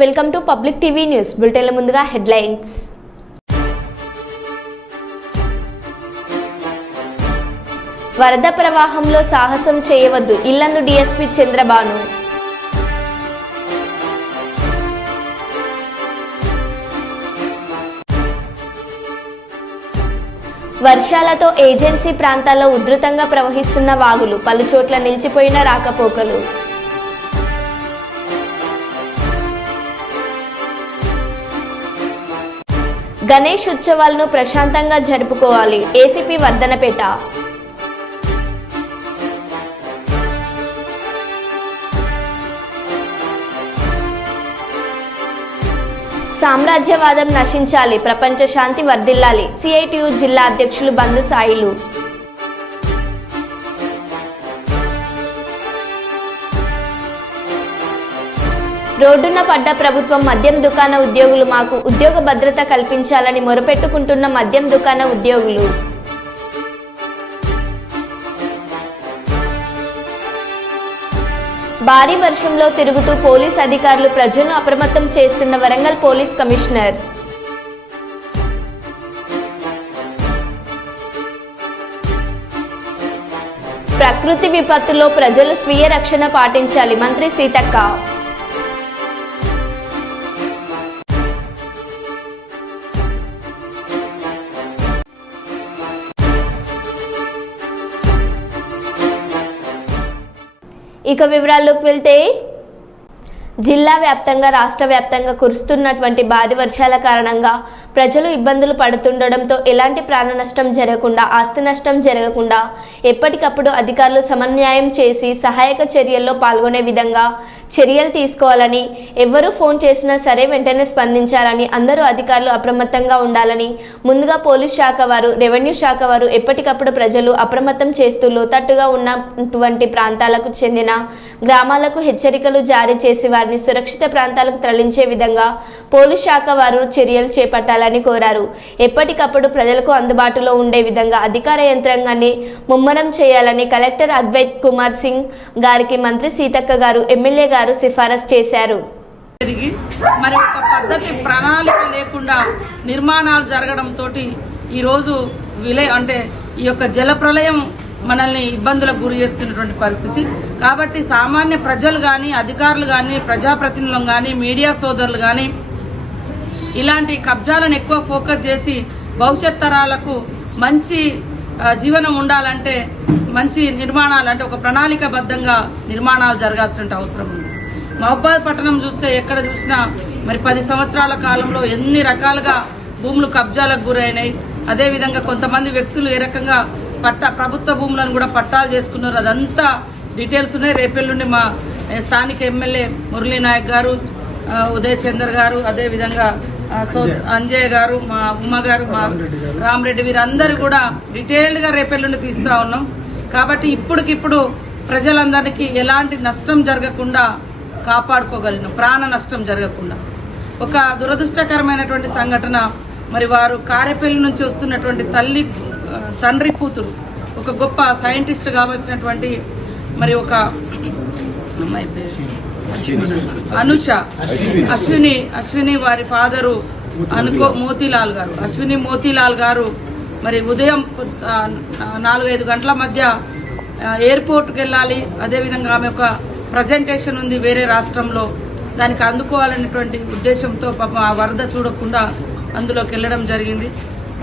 Welcome to public TV news బులెటిన్ల ముందుగా headlines. వరద ప్రవాహంలో సాహసం చేయవద్దు ఇల్లందు డీఎస్పీ చంద్రబాను. వర్షాలతో ఏజెన్సీ ప్రాంతాల్లో ఉధృతంగా ప్రవహిస్తున్న వాగులు, పలుచోట్ల నిలిచిపోయిన రాకపోకలు. గణేష్ ఉత్సవాలను ప్రశాంతంగా జరుపుకోవాలి ఏసీపీ వర్ధనపేట. సామ్రాజ్యవాదం నశించాలి, ప్రపంచ శాంతి వర్ధిల్లాలి సిఐటియు జిల్లా అధ్యక్షులు బంధు సాయిలు. రోడ్డున పడ్డ ప్రభుత్వం మద్యం దుకాణ ఉద్యోగులు మాకు ఉద్యోగ భద్రత కల్పించాలని మొరపెట్టుకుంటున్న మద్యం దుకాణ ఉద్యోగులు. భారీ వర్షంలో తిరుగుతూ పోలీస్ అధికారులు ప్రజలను అప్రమత్తం చేస్తున్న వరంగల్ పోలీస్ కమిషనర్. ప్రకృతి విపత్తులో ప్రజలు స్వీయ రక్షణ పాటించాలి మంత్రి సీతక్క. ఇక వివరాల్లోకి వెళ్తే, జిల్లా వ్యాప్తంగా రాష్ట్ర వ్యాప్తంగా కురుస్తున్నటువంటి భారీ వర్షాల కారణంగా ప్రజలు ఇబ్బందులు పడుతుండడంతో ఎలాంటి ప్రాణ నష్టం జరగకుండా, ఆస్తి నష్టం జరగకుండా ఎప్పటికప్పుడు అధికారులు సమన్వయం చేసి సహాయక చర్యల్లో పాల్గొనే విధంగా చర్యలు తీసుకోవాలని, ఎవరు ఫోన్ చేసినా సరే వెంటనే స్పందించాలని, అందరూ అధికారులు అప్రమత్తంగా ఉండాలని ముందుగా పోలీస్ శాఖ వారు, రెవెన్యూ శాఖ వారు ఎప్పటికప్పుడు ప్రజలు అప్రమత్తం చేస్తూ లోతట్టుగా ఉన్నటువంటి ప్రాంతాలకు చెందిన గ్రామాలకు హెచ్చరికలు జారీ చేసి వారిని సురక్షిత ప్రాంతాలకు తరలించే విధంగా పోలీస్ శాఖ వారు చర్యలు చేపట్టాలని కోరారు. ఎప్పటికప్పుడు ప్రజలకు అందుబాటులో ఉండే విధంగా అధికార యంత్రాంగాన్ని ముమ్మరం చేయాలని కలెక్టర్ అద్వైత్ కుమార్ సింగ్ గారికి మంత్రి సీతక్క గారు, ఎమ్మెల్యే గారు సిఫారసు చేశారు. మరి ఒక పద్ధతి, ప్రణాళిక లేకుండా నిర్మాణాలు జరగడంతో ఈరోజు ఈ యొక్క జల ప్రళయం మనల్ని ఇబ్బందులకు గురి చేస్తున్నటువంటి పరిస్థితి. కాబట్టి సామాన్య ప్రజలు కానీ, అధికారులు కానీ, ప్రజాప్రతినిధులు కానీ, మీడియా సోదరులు కానీ ఇలాంటి కబ్జాలను ఎక్కువ ఫోకస్ చేసి భవిష్యత్ తరాలకు మంచి జీవనం ఉండాలంటే, మంచి నిర్మాణాలు అంటే ఒక ప్రణాళికాబద్ధంగా నిర్మాణాలు జరగాల్సిన అవసరం ఉంది. మహబూబాబాద్ పట్టణం చూస్తే ఎక్కడ చూసినా మరి 10 సంవత్సరాల కాలంలో ఎన్ని రకాలుగా భూములు కబ్జాలకు గురైనాయి. అదేవిధంగా కొంతమంది వ్యక్తులు ఏ రకంగా ప్రభుత్వ భూములను కూడా పట్టాలు చేసుకున్నారు. అదంతా డీటెయిల్స్ ఉన్నాయి. రేపెల్లుండి మా స్థానిక ఎమ్మెల్యే మురళీ నాయక్ గారు, ఉదయ్ చందర్ గారు, అదేవిధంగా అంజయ్ గారు, మా ఉమ్మ గారు, మా రామరెడ్డి, వీరందరూ కూడా డీటెయిల్డ్ గా రేపెల్లుండి తీస్తా ఉన్నాం. కాబట్టి ఇప్పటికిప్పుడు ప్రజలందరికీ ఎలాంటి నష్టం జరగకుండా కాపాడుకోగలిగినాం, ప్రాణ నష్టం జరగకుండా. ఒక దురదృష్టకరమైనటువంటి సంఘటన, మరి వారు కారేపల్లి నుంచి వస్తున్నటువంటి తండ్రి కూతురు, ఒక గొప్ప సైంటిస్ట్ కావాల్సినటువంటి మరి ఒక అమ్మాయి పేరు అనుష, అశ్విని వారి ఫాదరు మోతీలాల్ గారు, అశ్విని మోతీలాల్ గారు మరి ఉదయం 4-5 గంటల మధ్య ఎయిర్పోర్ట్కి వెళ్ళాలి. అదేవిధంగా ఆమె ఒక ప్రజెంటేషన్ ఉంది వేరే రాష్ట్రంలో, దానికి అందుకోవాలనేటువంటి ఉద్దేశంతో పాపం ఆ వరద చూడకుండా అందులోకి వెళ్ళడం జరిగింది.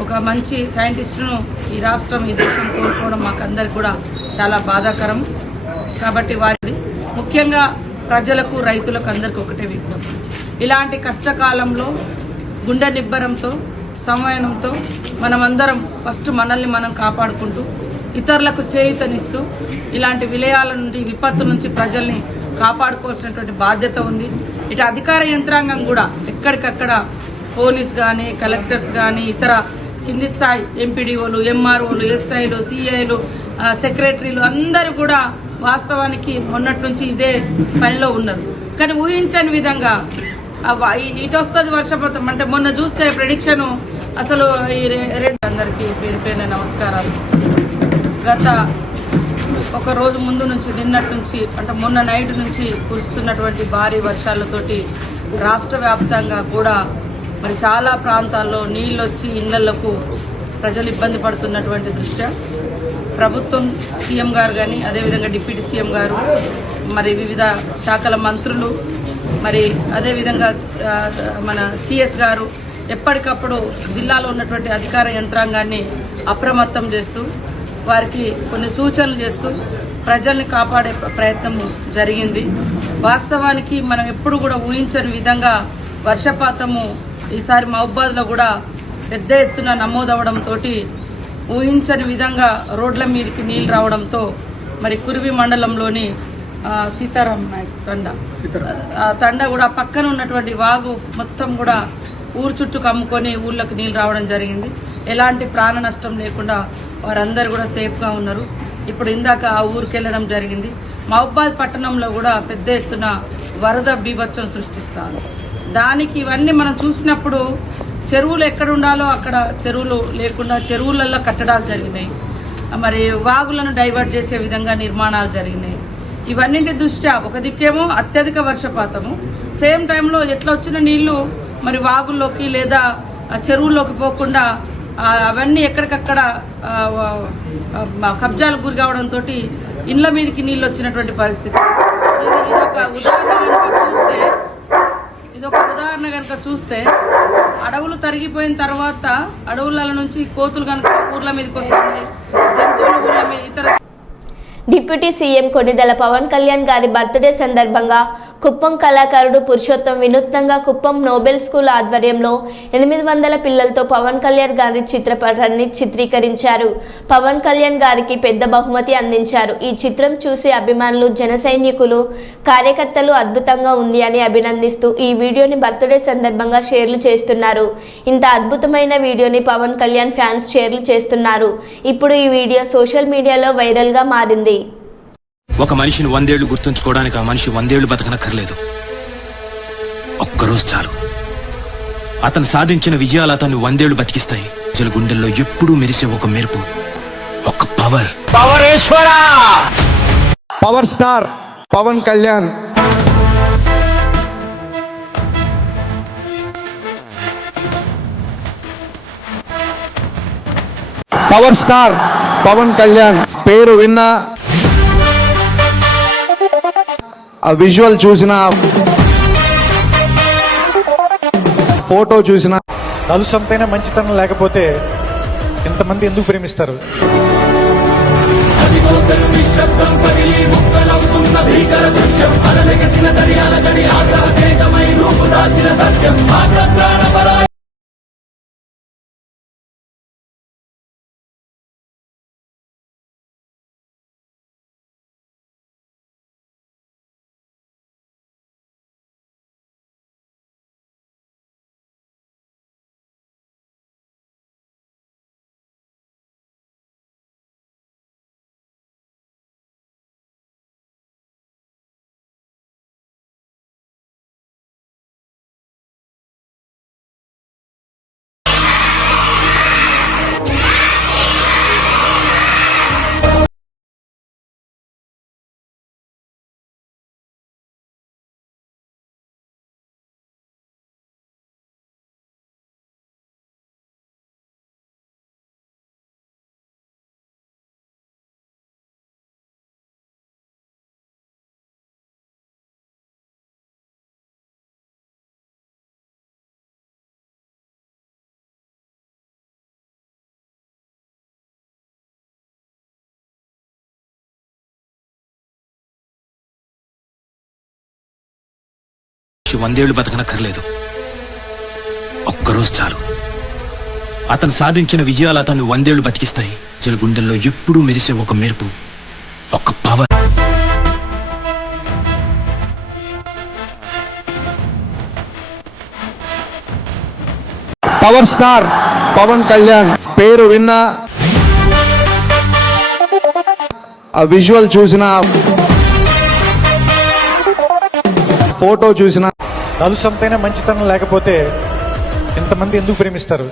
ఒక మంచి సైంటిస్టును ఈ రాష్ట్రం, ఈ దేశం కోల్పోవడం మాకందరికి కూడా చాలా బాధాకరం. కాబట్టి వారి ముఖ్యంగా ప్రజలకు, రైతులకు అందరికీ ఒకటే విజ్ఞప్తి, ఇలాంటి కష్టకాలంలో గుండె నిబ్బరంతో, సంవయనంతో మనమందరం ఫస్ట్ మనల్ని మనం కాపాడుకుంటూ ఇతరులకు చేయూతనిస్తూ ఇలాంటి విలయాల నుండి, విపత్తు నుంచి ప్రజల్ని కాపాడుకోవాల్సినటువంటి బాధ్యత ఉంది. ఇటు అధికార యంత్రాంగం కూడా ఎక్కడికక్కడ పోలీస్ కానీ, కలెక్టర్స్ కానీ, ఇతర కింది స్థాయి ఎంపీడీఓలు, ఎంఆర్ఓలు, ఎస్ఐలు, సిఐలు, సెక్రటరీలు అందరూ కూడా వాస్తవానికి మొన్నటి నుంచి ఇదే పనిలో ఉన్నారు. కానీ ఊహించని విధంగా ఇటు వస్తుంది వర్షపాతం అంటే మొన్న చూస్తే ప్రెడిక్షన్ అసలు అందరికీ పేరు పేరున నమస్కారాలు. గత ఒక రోజు ముందు నుంచి, నిన్నటి నుంచి అంటే మొన్న నైట్ నుంచి కురుస్తున్నటువంటి భారీ వర్షాలతోటి రాష్ట్ర వ్యాప్తంగా కూడా మరి చాలా ప్రాంతాల్లో నీళ్ళు వచ్చి ఇళ్లకు ప్రజలు ఇబ్బంది పడుతున్నటువంటి దృష్ట్యా ప్రభుత్వం సీఎం గారు కానీ అదేవిధంగా డిప్యూటీ సీఎం గారు మరి వివిధ శాఖల మంత్రులు మరి అదేవిధంగా మన సిఎస్ గారు ఎప్పటికప్పుడు జిల్లాలో ఉన్నటువంటి అధికార యంత్రాంగాన్ని అప్రమత్తం చేస్తూ వారికి కొన్ని సూచనలు చేస్తూ ప్రజల్ని కాపాడే ప్రయత్నం జరిగింది. వాస్తవానికి మనం ఎప్పుడు కూడా ఊహించని విధంగా వర్షపాతము ఈసారి మహబూబాద్లో కూడా పెద్ద ఎత్తున నమోదవడంతో ఊహించని విధంగా రోడ్ల మీదకి నీళ్లు రావడంతో మరి కురివి మండలంలోని సీతారాం నాయక్ తండ కూడా పక్కన ఉన్నటువంటి వాగు మొత్తం కూడా ఊరు చుట్టూ కమ్ముకొని ఊళ్ళకి నీళ్లు రావడం జరిగింది. ఎలాంటి ప్రాణ నష్టం లేకుండా వారందరూ కూడా సేఫ్గా ఉన్నారు. ఇప్పుడు ఇందాక ఆ ఊరికి వెళ్ళడం జరిగింది. మహబూబాద్ పట్టణంలో కూడా పెద్ద ఎత్తున వరద బీభత్సం సృష్టిస్తారు. దానికి ఇవన్నీ మనం చూసినప్పుడు చెరువులు ఎక్కడ ఉండాలో అక్కడ చెరువులు లేకుండా చెరువులలో కట్టడాలు జరిగినాయి. మరి వాగులను డైవర్ట్ చేసే విధంగా నిర్మాణాలు జరిగినాయి. ఇవన్నింటి దృష్ట్యా ఒక దిక్కేమో అత్యధిక వర్షపాతము, సేమ్ టైంలో ఎట్లా వచ్చిన నీళ్లు మరి వాగుల్లోకి లేదా చెరువుల్లోకి పోకుండా అవన్నీ ఎక్కడికక్కడ కబ్జాలకు గురి కావడంతో ఇండ్ల మీదకి నీళ్లు వచ్చినటువంటి పరిస్థితి. ఇదొక ఉదాహరణ కనుక చూస్తే అడవులు తరిగిపోయిన తర్వాత అడవుల నుంచి కోతులు కనుక ఊర్ల మీదకి వస్తుంది, జంతువులు ఊర్ల మీద ఇతర. డిప్యూటీ సీఎం కొణిదెల పవన్ కళ్యాణ్ గారి బర్త్డే సందర్భంగా కుప్పం కళాకారుడు పురుషోత్తం వినూత్నంగా కుప్పం నోబెల్ స్కూల్ ఆధ్వర్యంలో 800 పిల్లలతో పవన్ కళ్యాణ్ గారి చిత్రపటాన్ని చిత్రీకరించారు. పవన్ కళ్యాణ్ గారికి పెద్ద బహుమతి అందించారు. ఈ చిత్రం చూసి అభిమానులు, జన సైనికులు, కార్యకర్తలు అద్భుతంగా ఉంది అని అభినందిస్తూ ఈ వీడియోని బర్త్డే సందర్భంగా షేర్లు చేస్తున్నారు. ఇంత అద్భుతమైన వీడియోని పవన్ కళ్యాణ్ ఫ్యాన్స్ షేర్లు చేస్తున్నారు. ఇప్పుడు ఈ వీడియో సోషల్ మీడియాలో వైరల్గా మారింది. ఒక మనిషిని 100 ఏళ్లు గుర్తుంచుకోవడానికి ఆ మనిషి 100 ఏళ్లు బతకనక్కర్లేదు. ఒక్కరోజు చాలు. అతను సాధించిన విజయాలు అతన్ని 100 ఏళ్లు బతికిస్తాయి. ప్రజల గుండెల్లో ఎప్పుడూ మెరిసే ఒక మెరుపు, ఒక పవర్. పవరేశ్వరా, power star Pawan Kalyan. Power star Pawan Kalyan పేరు విన్నా, ఆ విజువల్ చూసిన, ఫోటో చూసిన, నలుసంతైన మంచితనం లేకపోతే ఇంతమంది ఎందుకు ప్రేమిస్తారు? మనిషి 100 ఏళ్లు బతకనక్కర్లేదు. ఒక్కరోజు చాలు. అతను సాధించిన విజయాలు అతన్ని 100 ఏళ్లు బతికిస్తాయి. ప్రజల గుండెల్లో ఎప్పుడూ మెరిసే ఒక మెరుపు, ఒక power. Power star Pawan Kalyan పేరు విన్నా, ఆ విజువల్ చూసిన, ఫోటో చూసిన, నలుసంతైన మంచితనం లేకపోతే ఇంతమంది ఎందుకు ప్రేమిస్తారు?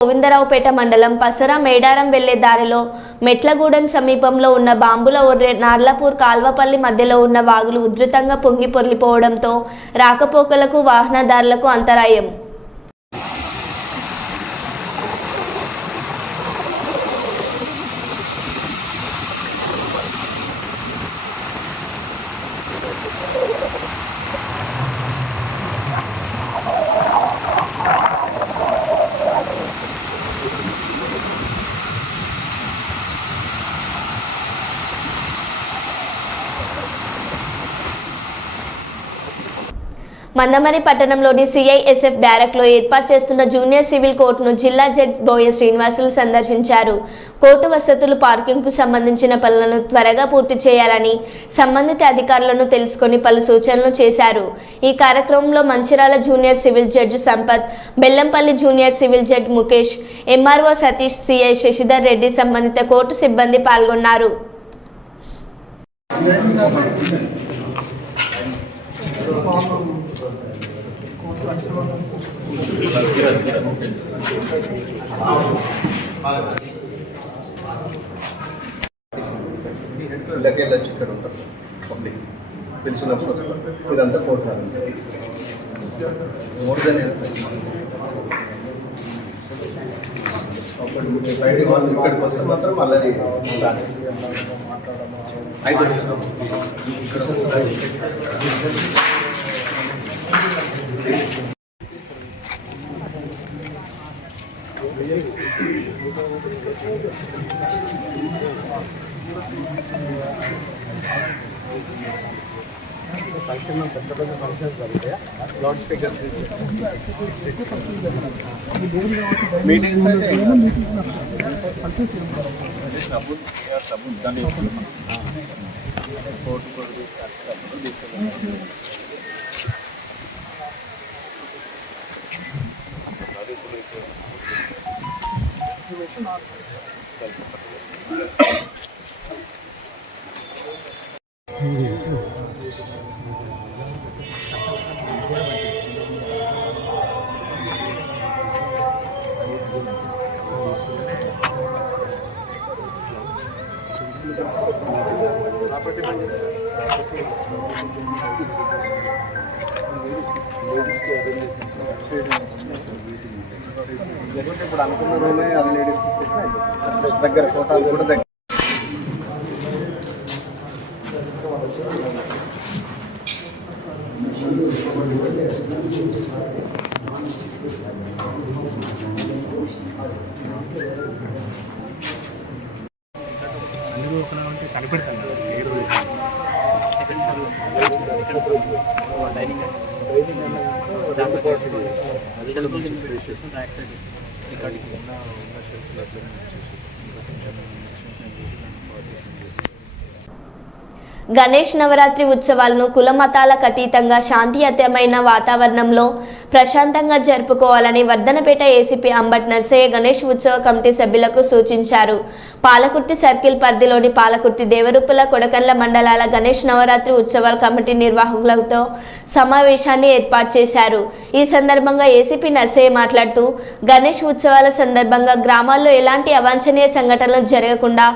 గోవిందరావుపేట మండలం పసరా మేడారం వెళ్లే దారిలో మెట్లగూడెం సమీపంలో ఉన్న బాంబుల ఒర్రె నార్లపూర్ కాల్వపల్లి మధ్యలో ఉన్న వాగులు ఉధృతంగా పొంగి పొర్లిపోవడంతో రాకపోకలకు వాహనదారులకు అంతరాయం. మందమరి పట్టణంలోని సిఐఎస్ఎఫ్ బ్యారక్లో ఏర్పాటు చేస్తున్న జూనియర్ సివిల్ కోర్టును జిల్లా జడ్జి బోయ శ్రీనివాసులు సందర్శించారు. కోర్టు వసతులు, పార్కింగ్కు సంబంధించిన పనులను త్వరగా పూర్తి చేయాలని సంబంధిత అధికారులను తెలుసుకొని పలు సూచనలు చేశారు. ఈ కార్యక్రమంలో Mancherial junior civil judge Sampath, Bellampalli junior civil judge Mukesh, MRO Satish, CI Shashidhar Reddy, సంబంధిత కోర్టు సిబ్బంది పాల్గొన్నారు. ఇళ్ళకి వెళ్ళొచ్చు, ఇక్కడ ఉంటారు సార్. పబ్లిక్ పిలిచినప్పుడు వస్తారు. ఇదంతా 4 families more than Friday morning ఇక్కడికి వస్తే మాత్రం అల్లరి అయితే మీటింగ్స్ అయితే ఇప్పుడు అనుకున్న రూమే అది లేడీస్కి ఇచ్చేసిన దగ్గర ఫోటోలు కూడా దగ్గర. గణేష్ నవరాత్రి ఉత్సవాలను కుల మతాలకు అతీతంగా శాంతియుతమైన వాతావరణంలో ప్రశాంతంగా జరుపుకోవాలని వర్ధనపేట ఏసీపీ అంబట్ నర్సయ్య గణేష్ ఉత్సవ కమిటీ సభ్యులకు సూచించారు. పాలకుర్తి సర్కిల్ పరిధిలోని పాలకుర్తి, దేవరుప్పల, కొడకన్ల మండలాల గణేష్ నవరాత్రి ఉత్సవాల కమిటీ నిర్వాహకులతో సమావేశాన్ని ఏర్పాటు చేశారు. ఈ సందర్భంగా ఏసీపీ నర్సయ్య మాట్లాడుతూ గణేష్ ఉత్సవాల సందర్భంగా గ్రామాల్లో ఎలాంటి అవాంఛనీయ సంఘటనలు జరగకుండా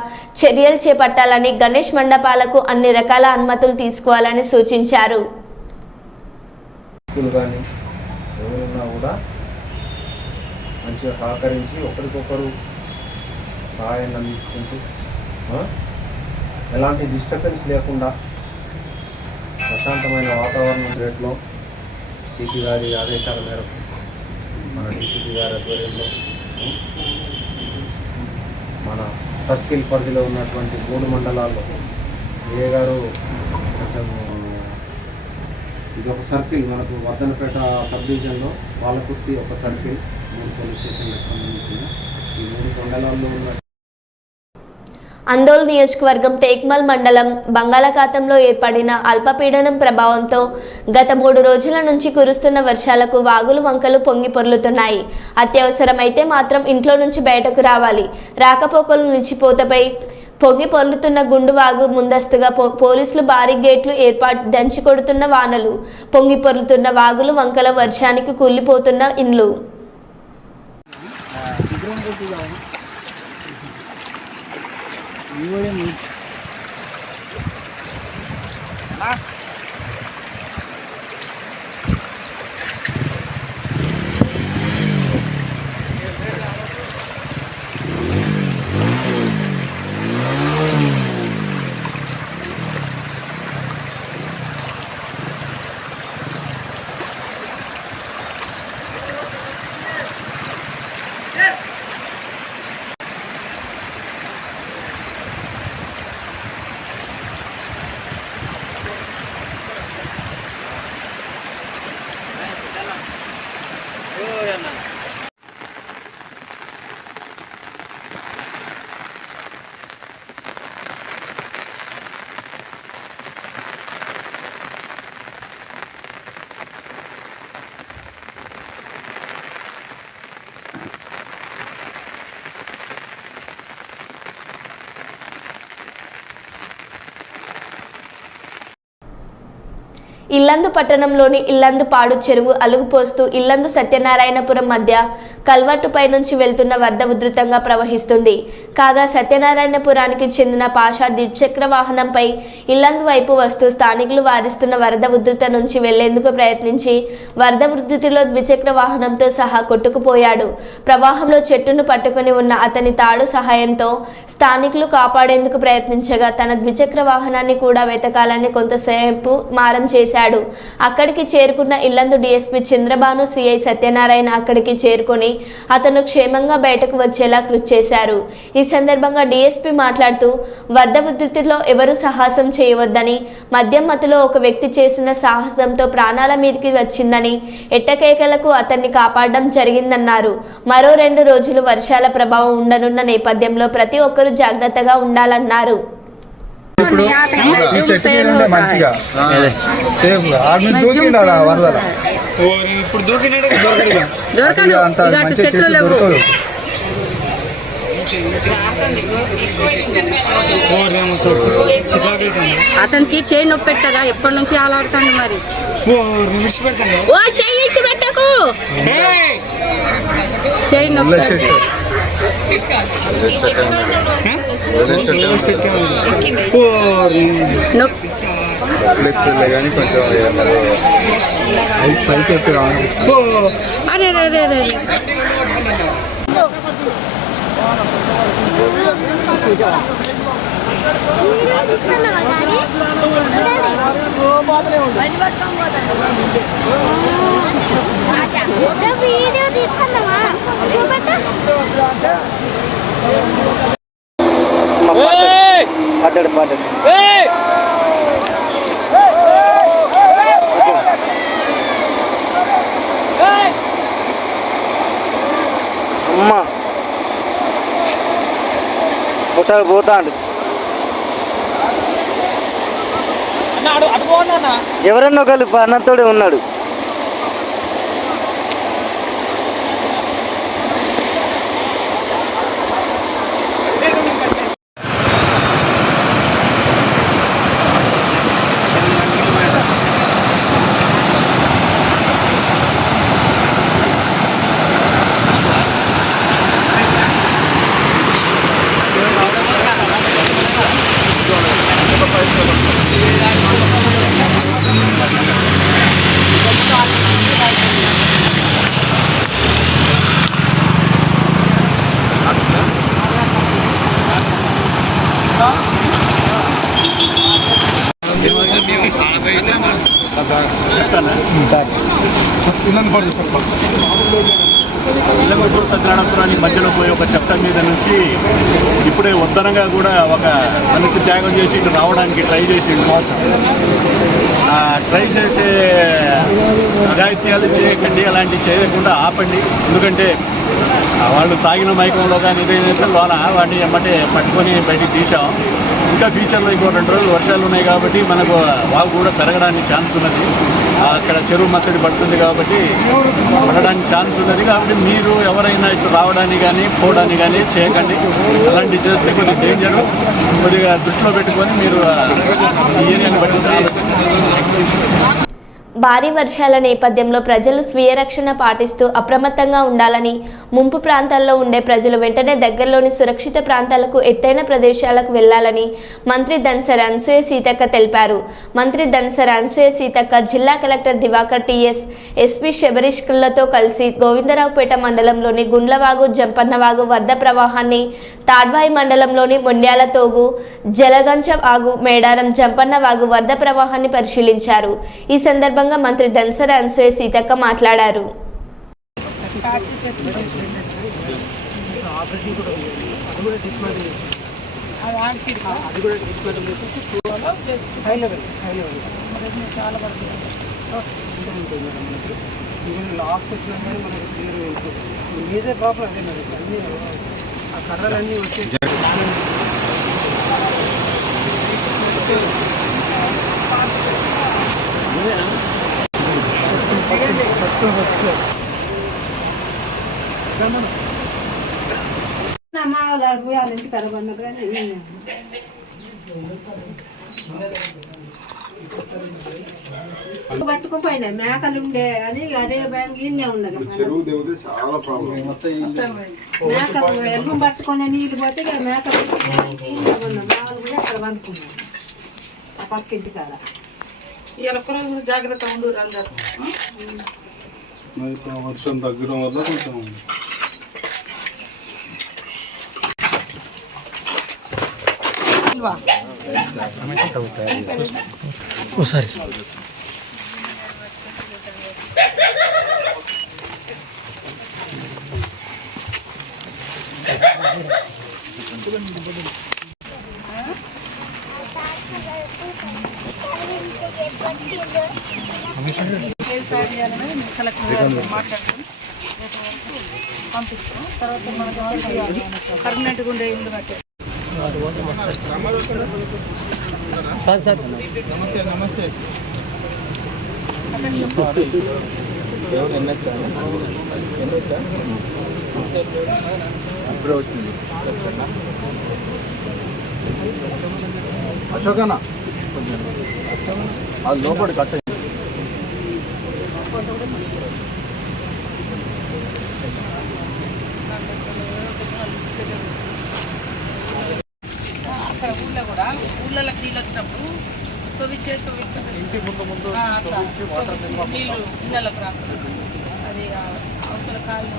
చర్యలు చేపట్టాలని, గణేష్ మండపాలకు అన్ని రకాల అనుమతులు తీసుకోవాలని సూచించారు. కానీ ఎవరున్నా కూడా మంచిగా సహకరించి ఒకరికొకరు సహాయాన్ని అందించుకుంటూ ఎలాంటి డిస్టర్బెన్స్ లేకుండా ప్రశాంతమైన వాతావరణం రేట్లో సిపి గారి ఆదేశాల మేరకు మన డీసీపీ గారి ఆధ్వర్యంలో మన సర్కిల్ పరిధిలో ఉన్నటువంటి 3 మండలాల్లో ఏ గారు ఇది ఒక సర్కిల్ మనకు వర్ధనపేట సబ్ డివిజన్లో పాలకుర్తి ఒక సర్కిల్ 3 పోలీస్ స్టేషన్లకు సంబంధించిన ఈ 3 మండలాల్లో ఉన్న అందోల్ నియోజకవర్గం టేక్మల్ మండలం బంగాళాఖాతంలో ఏర్పడిన అల్పపీడనం ప్రభావంతో గత 3 రోజుల నుంచి కురుస్తున్న వర్షాలకు వాగులు వంకలు పొంగి పొర్లుతున్నాయి. అత్యవసరమైతే మాత్రం ఇంట్లో నుంచి బయటకు రావాలి. రాకపోకలు నిలిచిపోతపై పొంగి పొర్లుతున్న గుండువాగు ముందస్తుగా పోలీసులు భారీ గేట్లు ఏర్పాటు దంచి కొడుతున్న వానలు, పొంగి పొర్లుతున్న వాగులు వంకల వర్షానికి కూలిపోతున్న ఇండ్లు. ఇల్లందు పట్టణంలోని ఇల్లందుపాడు చెరువు అలుగుపోస్తూ ఇల్లందు సత్యనారాయణపురం మధ్య కల్వర్టుపై నుంచి వెళ్తున్న వరద ఉధృతంగా ప్రవహిస్తుంది. కాగా సత్యనారాయణపురానికి చెందిన పాషా ద్విచక్ర వాహనంపై ఇల్లందు వైపు వస్తూ స్థానికులు వారిస్తున్న వరద ఉధృత నుంచి వెళ్లేందుకు ప్రయత్నించి వరద ఉధృతిలో ద్విచక్ర వాహనంతో సహా కొట్టుకుపోయాడు. ప్రవాహంలో చెట్టును పట్టుకుని ఉన్న అతని తాడు సహాయంతో స్థానికులు కాపాడేందుకు ప్రయత్నించగా తన ద్విచక్ర వాహనాన్ని కూడా వెతకాలని కొంతసేపు మారం చేశాడు. అక్కడికి చేరుకున్న ఇల్లందు డీఎస్పీ చంద్రబాను సిఐ సత్యనారాయణ అక్కడికి చేరుకొని అతను క్షేమంగా బయటకు వచ్చేలా కృషి చేశారు. ఈ సందర్భంగా డీఎస్పీ మాట్లాడుతూ వరద ఉధృతిలో ఎవరూ సాహసం చేయవద్దని, మద్యం మత్తులో ఒక వ్యక్తి చేసిన సాహసంతో ప్రాణాల మీదకి వచ్చిందని, ఎట్టకేకలకు అతన్ని కాపాడడం జరిగిందన్నారు. మరో 2 రోజులు వర్షాల ప్రభావం ఉండనున్న నేపథ్యంలో ప్రతి ఒక్కరూ జాగ్రత్తగా ఉండాలన్నారు. ఇప్పుడు ఈ చెట్టు మీద ఉండే మంచిగా సేఫ్ గా ఆర్మీ దూకిండాలి ఆ వరదల. ఇప్పుడు దూకినాడు దొరకదు అంత మంచి చెట్లు దొరకదు. అతనికి చేయి నొప్పి పెట్టదా ఎప్పటి నుంచి ఆలాడుతాడు మరి. పెట్టకు చేయి నొప్పి అరే అరే అరే వీడియో తీసుకున్నావా పడ్డాడు పడ్డాడు అమ్మా పుట్టాడు పోతాడు. ఎవరన్నా ఒకళ్ళు అన్నతోడే ఉన్నాడు. ఇల్లందుకూరు సత్యనారాయణపురానికి మధ్యలో పోయి ఒక చట్టం మీద నుంచి ఇప్పుడే ఉద్దరంగా కూడా ఒక మనిషి త్యాగం చేసి ఇటు రావడానికి ట్రై చేసిండు. ట్రై చేసే అఘాయిత్యాలు చేయకండి, అలాంటివి చేయకుండా ఆపండి. ఎందుకంటే వాళ్ళు తాగిన మైకంలో కానీ ఇదైతే లోన వాటిని ఎమ్మటే పట్టుకొని బయటికి తీసాం. ఇంకా ఫ్యూచర్లో ఇంకో 2 రోజులు వర్షాలు ఉన్నాయి కాబట్టి మనకు వాగు కూడా పెరగడానికి ఛాన్స్ ఉన్నది. అక్కడ చెరువు మత్తడి పడుతుంది కాబట్టి పడడానికి ఛాన్స్ ఉన్నది. కాబట్టి మీరు ఎవరైనా ఇటు రావడానికి కానీ పోవడానికి కానీ చేయకండి. అలాంటివి చేస్తే కొద్దిగా డేంజర్, కొద్దిగా దృష్టిలో పెట్టుకొని మీరు ఈ ఏరియాని బట్టి భారీ వర్షాల నేపథ్యంలో ప్రజలు స్వీయ రక్షణ పాటిస్తూ అప్రమత్తంగా ఉండాలని, ముంపు ప్రాంతాల్లో ఉండే ప్రజలు వెంటనే దగ్గరలోని సురక్షిత ప్రాంతాలకు, ఎత్తైన ప్రదేశాలకు వెళ్లాలని మంత్రి ధనసరి అనసూయ సీతక్క తెలిపారు. మంత్రి ధనసరి అనసూయ సీతక్క జిల్లా కలెక్టర్ దివాకర్ టీఎస్, ఎస్పీ శబరీష్లతో కలిసి గోవిందరావుపేట మండలంలోని గుండ్లవాగు, జంపన్నవాగు వరద ప్రవాహాన్ని, తాడ్వాయి మండలంలోని మొండ్యాల తోగు, జలగంచ వాగు, మేడారం, జంపన్నవాగు వరద ప్రవాహాన్ని పరిశీలించారు. ఈ సందర్భంగా మంత్రి ధనసరి అనసూయ సీతక్క మాట్లాడారు. మేజర్ ప్రాబ్లం అదే మరి అన్ని ఆ కర్రలన్నీ వచ్చేసి పట్టుకుపోయినా మేకలు ఉండే అని అదే బ్యాంక్ ఇన్నే ఉన్నది. చెరువు దేవుడు చాలా ప్రాబ్లం. మేకలు ఎల్లు పట్టుకునే నీళ్ళు పోతే మేకలు కూడా అక్కడ పనుకున్నాం ఆ పక్కింటి కాడ. జాగ్రత్త ఉండు రంజాన్. వర్షం తగ్గడం వల్ల కొంచెం పంపిస్తాం. తర్వాత మనకు పర్మనెంట్గా ఉండే ఇల్లు కట్టే అశోకన్నా అది లోపలి కట్ట అక్కడ ఊళ్ళో కూడా ఊళ్ళకి నీళ్ళు వచ్చినప్పుడు తవ్విచ్చేస్తూ ఇంటి ముందు నీళ్ళు ఇళ్ళకి రాకుండా అది అవతల కాళ్ళు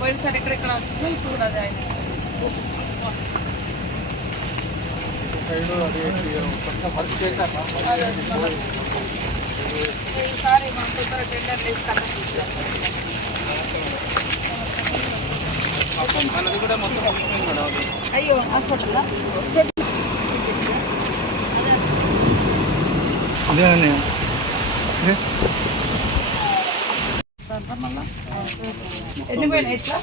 పోయినసారి ఎక్కడెక్కడ వచ్చిందో ఇప్పుడు కూడా అది ఈసారి మనం తొందర టెండర్ వేసి అయ్యో హాస్పిటల్ ఎన్ని పోయినాయి ఇట్లా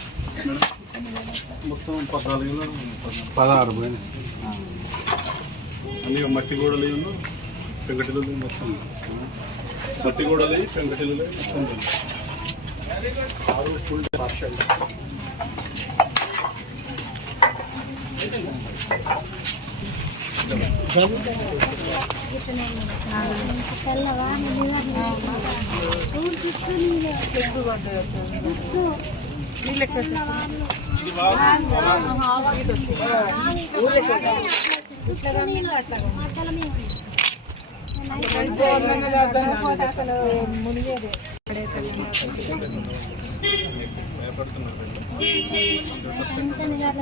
మొత్తం 16 పోయినాయి. అన్ని మట్టి గోడలు పెంకటిలు మొత్తం మట్టి గోడలు పెంకటిలు మొత్తం 6 ఫుల్ పార్షల్.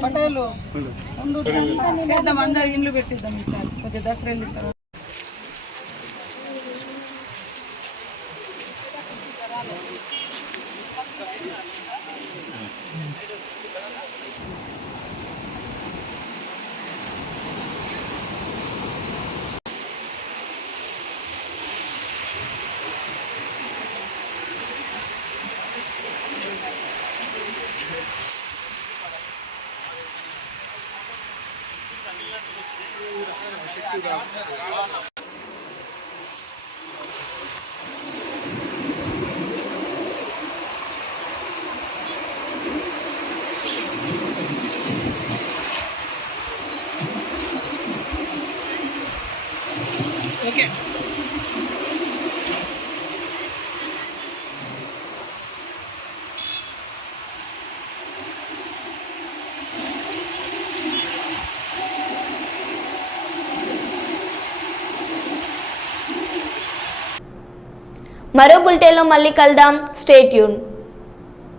పటేలు చేద్దాం, అందరు ఇండ్లు పెట్టిద్దాం ఈసారి కొంచెం దసరా వెళ్ళిన తర్వాత. మరో బులెటిన్లో మళ్ళీ కలుద్దాం. Stay tune.